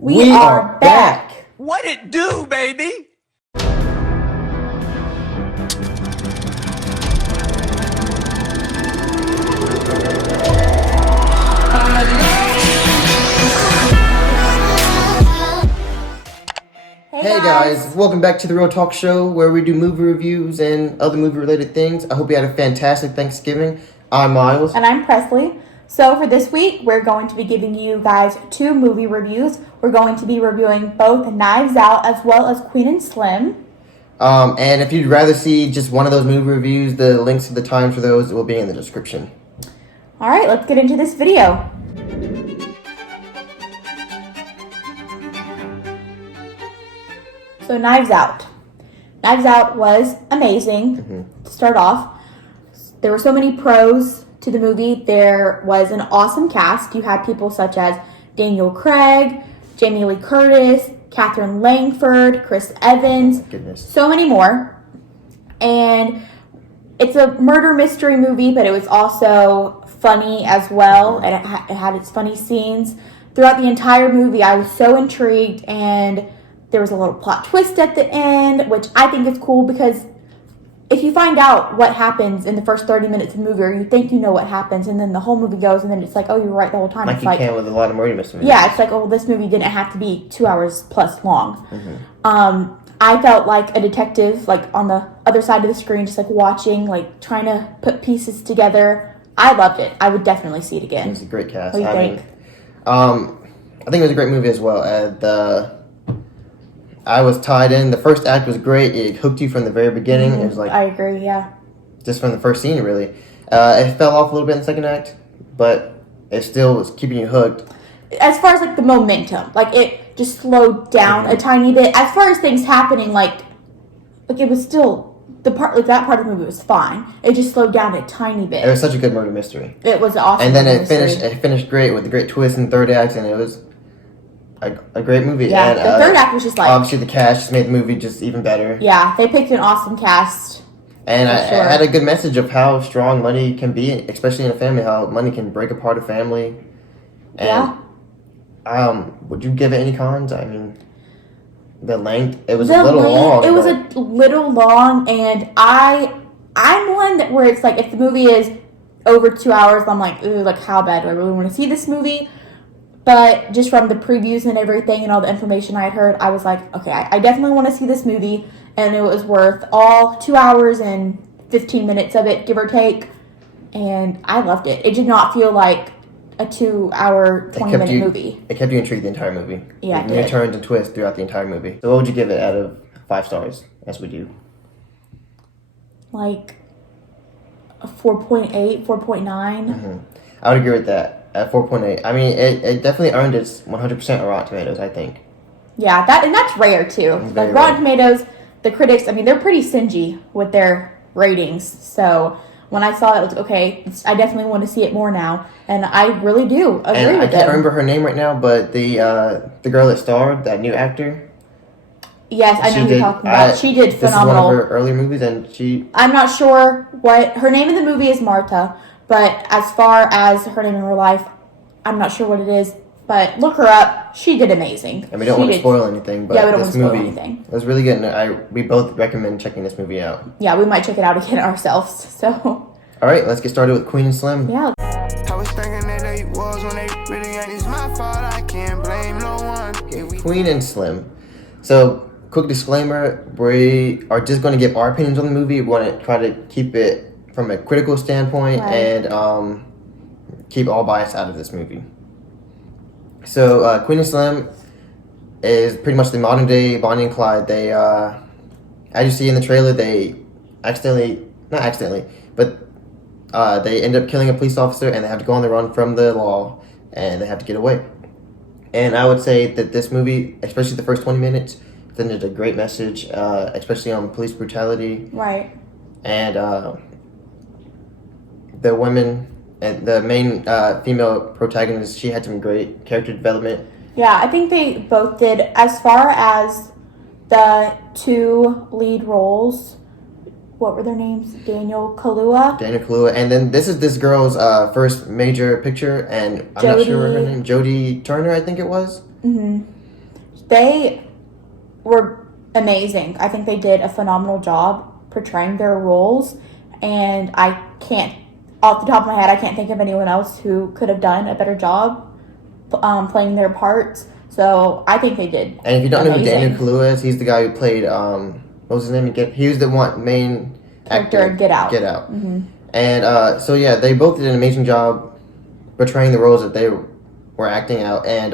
We are back. What it do, baby? Hey guys, welcome back to the Real Talk Show where we do movie reviews and other movie related things. I hope you had a fantastic Thanksgiving. I'm Miles. And I'm Presley. So for this week, we're going to be giving you guys 2 movie reviews. We're going to be reviewing both Knives Out as well as Queen and Slim. And if you'd rather see just one of those movie reviews, the links to the times for those will be in the description. Alright, let's get into this video. So Knives Out. Knives Out was amazing to start off. There were so many pros to the movie. There was an awesome cast. You had people such as Daniel Craig, Jamie Lee Curtis, Catherine Langford, Chris Evans, so many more. And it's a murder mystery movie, but it was also funny as well, and it had its funny scenes. Throughout the entire movie, I was so intrigued, and there was a little plot twist at the end, which I think is cool because if you find out what happens in the first 30 minutes of the movie, or you think you know what happens, and then the whole movie goes, and then it's like, oh, you were right the whole time. Like it's you can with a lot of murder mysteries. Yeah, it's like, oh, well, this movie didn't have to be 2 hours plus long. I felt like a detective, like on the other side of the screen, just like watching, like trying to put pieces together. I loved it. I would definitely see it again. It's a great cast. What do you think? I think it was a great movie as well. I was tied in. The first act was great. It hooked you from the very beginning. It was like I agree. Yeah. Just from the first scene, really. It fell off a little bit in the second act, but it still was keeping you hooked. As far as like the momentum, like it just slowed down a tiny bit. As far as things happening, like it was still the part, like that part of the movie was fine. It just slowed down a tiny bit. It was such a good murder mystery. It was awesome. And then it finished great with a great twist in the third act, and it was a great movie. Yeah, and, the third act was just like obviously the cast just made the movie just even better. Yeah, they picked an awesome cast. And it had a good message of how strong money can be, especially in a family. How money can break apart a family. And, would you give it any cons? I mean, the length, it was a little long. It was a little long, and I'm one that where it's like if the movie is over 2 hours, I'm like, ooh, like how bad do I really want to see this movie? But just from the previews and everything and all the information I had heard, I was like, okay, I definitely want to see this movie, and it was worth all 2 hours and 15 minutes of it, give or take, and I loved it. It did not feel like a 2 hour, 20-minute movie. It kept you intrigued the entire movie. Yeah, new turns and twists throughout the entire movie. So what would you give it out of 5 stars, as we do? Like a 4.8, 4.9. I would agree with that. At 4.8. I mean, it definitely earned its 100% Rotten Tomatoes, I think. Yeah, that's rare, too. Like, Rotten Tomatoes, the critics, I mean, they're pretty stingy with their ratings. So when I saw it, I was like, okay, I definitely want to see it more now. And I really do agree with it. I can't remember her name right now, but the girl that starred, that new actor. Yes, I know who you're talking about. She did phenomenal. This is one of her earlier movies, and I'm not sure what... Her name in the movie is Marta. But as far as her name in real life, I'm not sure what it is. But look her up. She did amazing. And we don't want to spoil anything, but yeah, we don't want this to spoil movie anything. It was really good, and we both recommend checking this movie out. Yeah, we might check it out again ourselves. So, all right, let's get started with Queen and Slim. Yeah. I was thinking that they was when they really ain't. It's my fault. I can't blame no one. Okay, Queen and Slim. So, quick disclaimer: we are just going to give our opinions on the movie. We want to try to keep it from a critical standpoint, and keep all bias out of this movie. So, Queen and Slim is pretty much the modern day Bonnie and Clyde. They, as you see in the trailer, they not accidentally, but they end up killing a police officer, and they have to go on the run from the law, and they have to get away. And I would say that this movie, especially the first 20 minutes, sends a great message, especially on police brutality. Right. And the women and the main female protagonist, she had some great character development. Yeah, I think they both did. As far as the 2 lead roles, what were their names? Daniel Kaluuya. And then this is this girl's first major picture, and I'm not sure her name. Jodie Turner, I think it was. they were amazing. I think they did a phenomenal job portraying their roles, and I can't, off the top of my head, I can't think of anyone else who could have done a better job playing their parts. So I think they did. And if you don't know who amazing. Daniel Kaluuya is, he's the guy who played what was his name again? He was the main Character actor in Get Out. Get Out. Mm-hmm. And so yeah, they both did an amazing job portraying the roles that they were acting out. And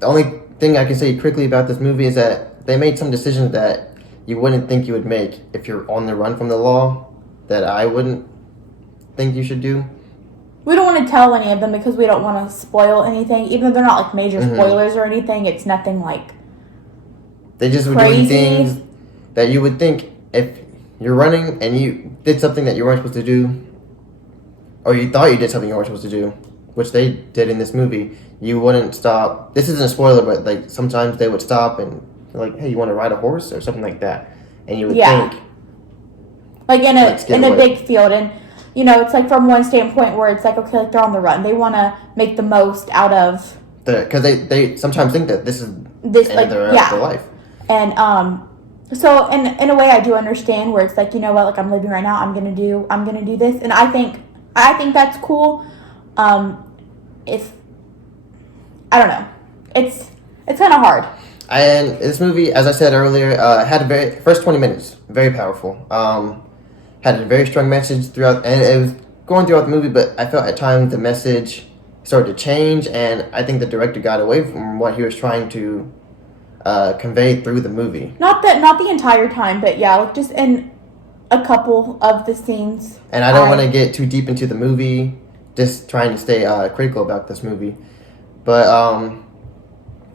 the only thing I can say quickly about this movie is that they made some decisions that you wouldn't think you would make if you're on the run from the law, that I wouldn't think you should do. We don't want to tell any of them because we don't want to spoil anything. Even though they're not like major Mm-hmm. spoilers or anything, it's nothing like They just were crazy. doing things that you would think if you're running and you did something that you weren't supposed to do, or you thought you did something you weren't supposed to do, which they did in this movie, you wouldn't stop. This isn't a spoiler, but like sometimes they would stop and like, hey, you want to ride a horse or something like that, and you would think, like in let's get a away. big field. And you know, it's like from one standpoint where it's like, okay, like they're on the run. They want to make the most out of because they sometimes think that this is this, the end like of their life. And so in a way, I do understand where it's like, you know what, like I'm living right now. I'm gonna do this, and I think that's cool. If I don't know, it's kind of hard. And this movie, as I said earlier, had a first 20 minutes very powerful. Had a very strong message throughout, and it was going throughout the movie. But I felt at times the message started to change, and I think the director got away from what he was trying to convey through the movie. Not the entire time, but yeah, like just in a couple of the scenes. And I don't want to get too deep into the movie, just trying to stay critical about this movie. But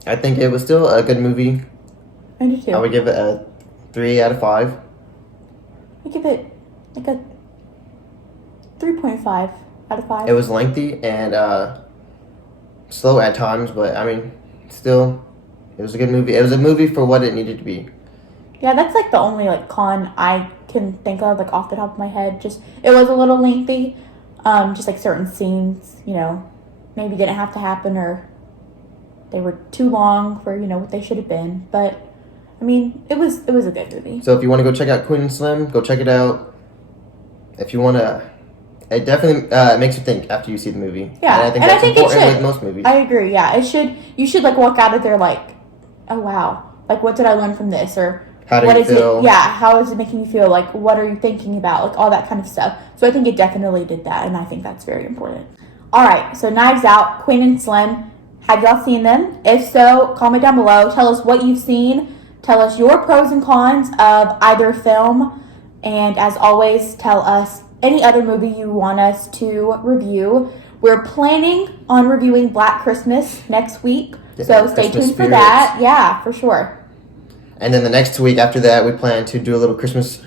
I think it was still a good movie. I do too. I would give it a 3 out of 5. I give it like a 3.5 out of 5. It was lengthy and slow at times, but I mean, still, it was a good movie. It was a movie for what it needed to be. Yeah, that's like the only like con I can think of like off the top of my head. Just it was a little lengthy. Just like certain scenes, you know, maybe didn't have to happen, or they were too long for, you know, what they should have been. But I mean, it was a good movie. So if you want to go check out Queen and Slim, go check it out. If you want to, it definitely makes you think after you see the movie. Yeah, and I think that's important with most movies. I agree. Yeah, it should. You should like walk out of there like, oh wow, like what did I learn from this, or How do what you is feel? it? Yeah, how is it making you feel? Like, what are you thinking about? Like all that kind of stuff. So I think it definitely did that, and I think that's very important. All right, so Knives Out, Queen and Slim. Have y'all seen them? If so, comment down below. Tell us what you've seen. Tell us your pros and cons of either film. And as always, tell us any other movie you want us to review. We're planning on reviewing Black Christmas next week. Yeah, So stay Christmas tuned for that. Yeah, for sure. And then the next week after that, we plan to do a little Christmas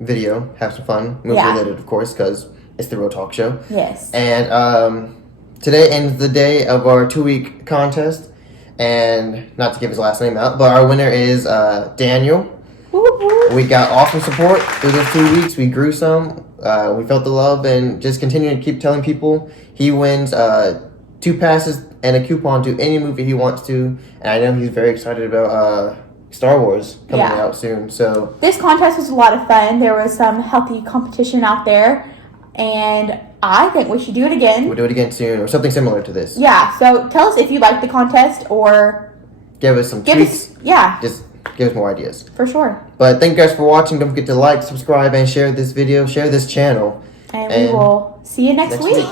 video, have some fun, movie related, of course, because it's the Real Talk Show. Yes. And today ends the day of our 2-week contest. And not to give his last name out, but our winner is Daniel. Woo woo. We got awesome support through those 2 weeks. We grew some. We felt the love and just continue to keep telling people he wins 2 passes and a coupon to any movie he wants to. And I know he's very excited about Star Wars coming out soon. So this contest was a lot of fun. There was some healthy competition out there. And I think we should do it again. we'll do it again soon or something similar to this. Yeah, so tell us if you liked the contest or Give us some give tweets. us, Just give us more ideas. for sure. But thank you guys for watching. Don't forget to like, subscribe, and share this video. Share this channel. And we will see you next week.